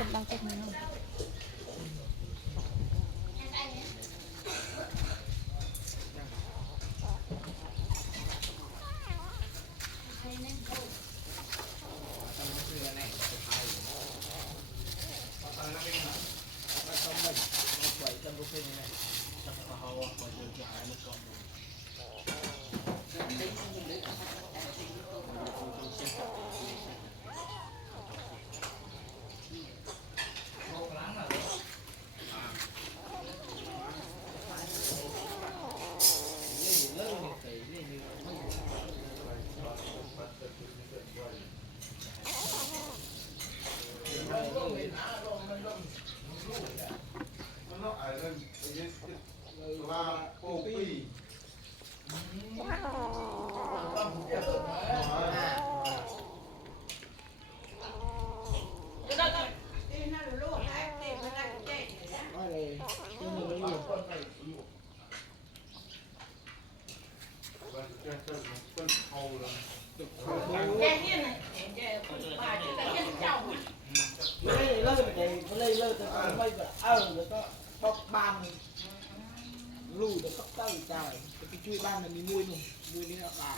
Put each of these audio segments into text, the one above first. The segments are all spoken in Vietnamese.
Cần đang chụp mình không? lùi được cấp tới trời cái chui ban này mình nuôi đi là bà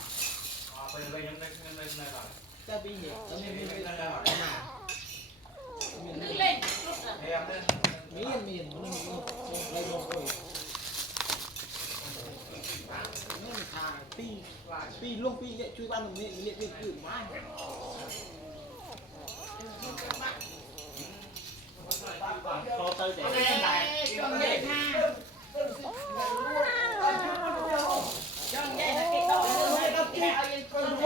ta bị nhỉ ta nên nuôi là mình lên miền đây rồi nên pi luôn pi vậy chui ban mình liệt cử mãi có tới để trong vậy ha trong vậy là cái đầu nó hơi có kẹo như con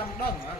tâm đơn hả